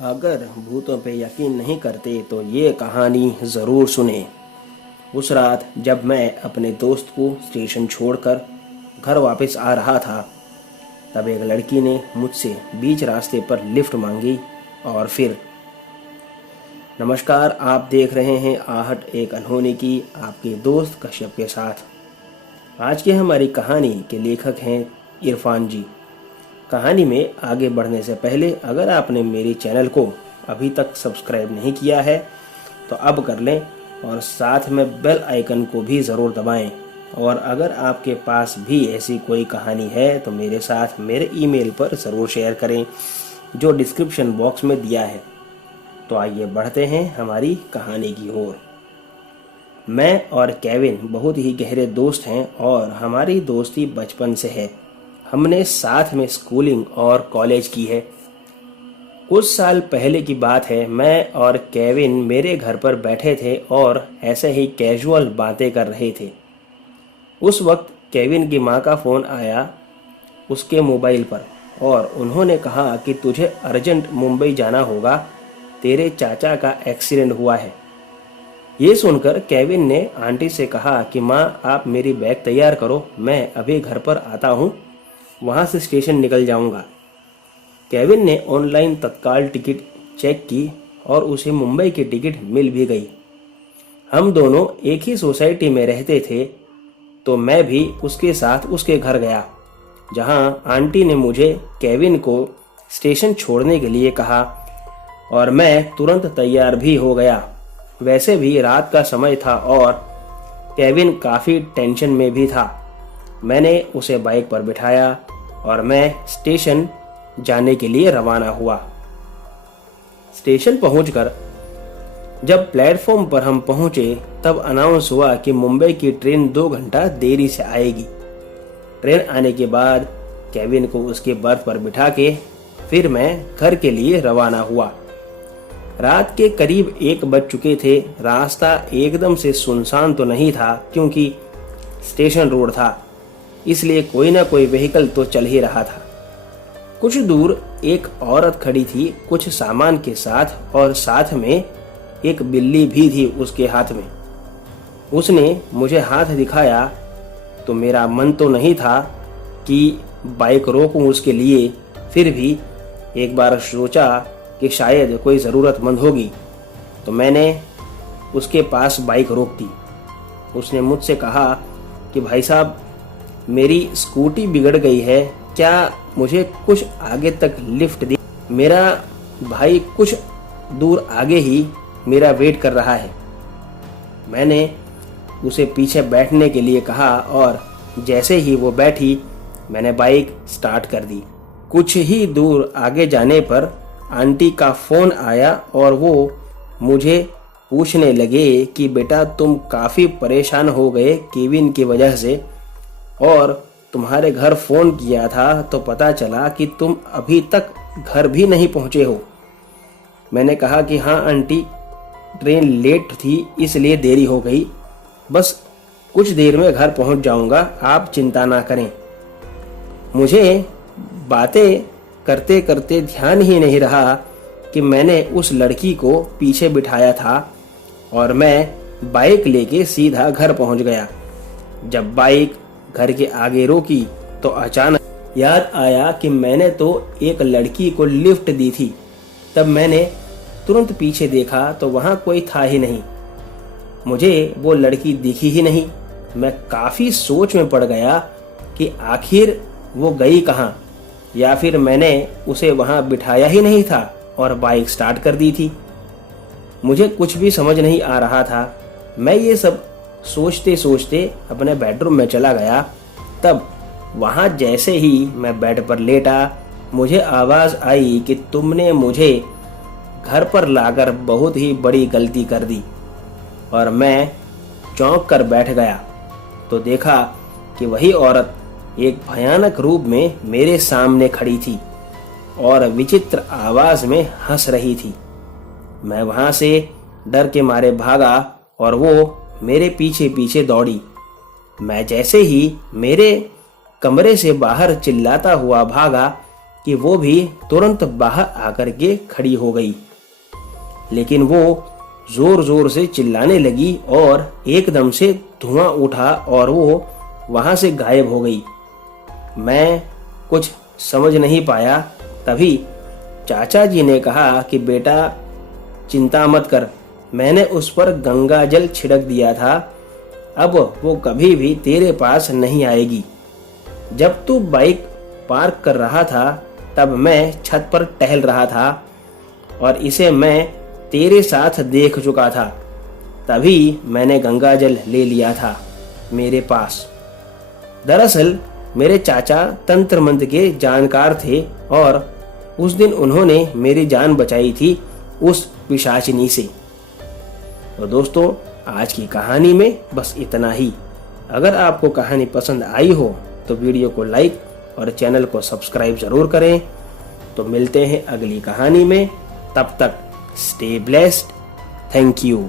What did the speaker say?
अगर भूतों पे यकीन नहीं करते तो ये कहानी ज़रूर सुने। उस रात जब मैं अपने दोस्त को स्टेशन छोड़कर घर वापस आ रहा था, तब एक लड़की ने मुझसे बीच रास्ते पर लिफ्ट मांगी और फिर नमस्कार, आप देख रहे हैं आहट एक अनहोनी की, आपके दोस्त कश्यप के साथ। आज की हमारी कहानी के लेखक हैं इरफान जी। कहानी में आगे बढ़ने से पहले अगर आपने मेरे चैनल को अभी तक सब्सक्राइब नहीं किया है तो अब कर लें और साथ में बेल आइकन को भी ज़रूर दबाएं। और अगर आपके पास भी ऐसी कोई कहानी है तो मेरे साथ मेरे ईमेल पर ज़रूर शेयर करें, जो डिस्क्रिप्शन बॉक्स में दिया है। तो आइए बढ़ते हैं हमारी कहानी की ओर। मैं और केविन बहुत ही गहरे दोस्त हैं और हमारी दोस्ती बचपन से है। हमने साथ में स्कूलिंग और कॉलेज की है। कुछ साल पहले की बात है, मैं और केविन मेरे घर पर बैठे थे और ऐसे ही कैजुअल बातें कर रहे थे। उस वक्त केविन की माँ का फ़ोन आया उसके मोबाइल पर और उन्होंने कहा कि तुझे अर्जेंट मुंबई जाना होगा, तेरे चाचा का एक्सीडेंट हुआ है। ये सुनकर केविन ने आंटी से कहा कि माँ, आप मेरी बैग तैयार करो, मैं अभी घर पर आता हूँ, वहाँ से स्टेशन निकल जाऊँगा। केविन ने ऑनलाइन तत्काल टिकट चेक की और उसे मुंबई की टिकट मिल भी गई। हम दोनों एक ही सोसाइटी में रहते थे, तो मैं भी उसके साथ उसके घर गया, जहाँ आंटी ने मुझे केविन को स्टेशन छोड़ने के लिए कहा और मैं तुरंत तैयार भी हो गया। वैसे भी रात का समय था और केविन काफ़ी टेंशन में भी था। मैंने उसे बाइक पर बिठाया और मैं स्टेशन जाने के लिए रवाना हुआ। स्टेशन पहुंचकर जब प्लेटफॉर्म पर हम पहुंचे तब अनाउंस हुआ कि मुंबई की ट्रेन 2 घंटा देरी से आएगी। ट्रेन आने के बाद केविन को उसके बर्थ पर बिठा के फिर मैं घर के लिए रवाना हुआ। रात के करीब 1 बज चुके थे। रास्ता एकदम से सुनसान तो नहीं था क्योंकि स्टेशन रोड था, इसलिए कोई ना कोई व्हीकल तो चल ही रहा था। कुछ दूर एक औरत खड़ी थी कुछ सामान के साथ और साथ में एक बिल्ली भी थी उसके हाथ में। उसने मुझे हाथ दिखाया तो मेरा मन तो नहीं था कि बाइक रोकूं उसके लिए, फिर भी एक बार सोचा कि शायद कोई ज़रूरतमंद होगी, तो मैंने उसके पास बाइक रोक दी। उसने मुझसे कहा कि भाई साहब, मेरी स्कूटी बिगड़ गई है, क्या मुझे कुछ आगे तक लिफ्ट दे? मेरा भाई कुछ दूर आगे ही मेरा वेट कर रहा है। मैंने उसे पीछे बैठने के लिए कहा और जैसे ही वो बैठी मैंने बाइक स्टार्ट कर दी। कुछ ही दूर आगे जाने पर आंटी का फ़ोन आया और वो मुझे पूछने लगे कि बेटा, तुम काफ़ी परेशान हो गए केविन की वजह से और तुम्हारे घर फ़ोन किया था तो पता चला कि तुम अभी तक घर भी नहीं पहुँचे हो। मैंने कहा कि हाँ आंटी, ट्रेन लेट थी इसलिए देरी हो गई, बस कुछ देर में घर पहुँच जाऊँगा, आप चिंता ना करें। मुझे बातें करते करते ध्यान ही नहीं रहा कि मैंने उस लड़की को पीछे बिठाया था और मैं बाइक लेके सीधा घर पहुँच गया। जब बाइक घर के आगे रोकी तो अचानक याद आया कि मैंने तो एक लड़की को लिफ्ट दी थी। तब मैंने तुरंत पीछे देखा तो वहाँ कोई था ही नहीं, मुझे वो लड़की दिखी ही नहीं। मैं काफ़ी सोच में पड़ गया कि आखिर वो गई कहाँ, या फिर मैंने उसे वहाँ बिठाया ही नहीं था और बाइक स्टार्ट कर दी थी। मुझे कुछ भी समझ नहीं आ रहा था। मैं ये सब सोचते सोचते अपने बेडरूम में चला गया। तब वहाँ जैसे ही मैं बेड पर लेटा, मुझे आवाज़ आई कि तुमने मुझे घर पर लाकर बहुत ही बड़ी गलती कर दी। और मैं चौंक कर बैठ गया तो देखा कि वही औरत एक भयानक रूप में मेरे सामने खड़ी थी और विचित्र आवाज़ में हंस रही थी। मैं वहाँ से डर के मारे भागा और वो मेरे पीछे पीछे दौड़ी। मैं जैसे ही मेरे कमरे से बाहर चिल्लाता हुआ भागा कि वो भी तुरंत बाहर आकर के खड़ी हो गई, लेकिन वो जोर जोर से चिल्लाने लगी और एकदम से धुआं उठा और वो वहां से गायब हो गई। मैं कुछ समझ नहीं पाया। तभी चाचा जी ने कहा कि बेटा चिंता मत कर, मैंने उस पर गंगा जल छिड़क दिया था, अब वो कभी भी तेरे पास नहीं आएगी। जब तू बाइक पार्क कर रहा था तब मैं छत पर टहल रहा था और इसे मैं तेरे साथ देख चुका था, तभी मैंने गंगा जल ले लिया था मेरे पास। दरअसल मेरे चाचा तंत्र मंत्र के जानकार थे और उस दिन उन्होंने मेरी जान बचाई थी उस पिशाचिनी से। तो दोस्तों, आज की कहानी में बस इतना ही। अगर आपको कहानी पसंद आई हो तो वीडियो को लाइक और चैनल को सब्सक्राइब जरूर करें। तो मिलते हैं अगली कहानी में, तब तक स्टे ब्लेस्ड। Thank you.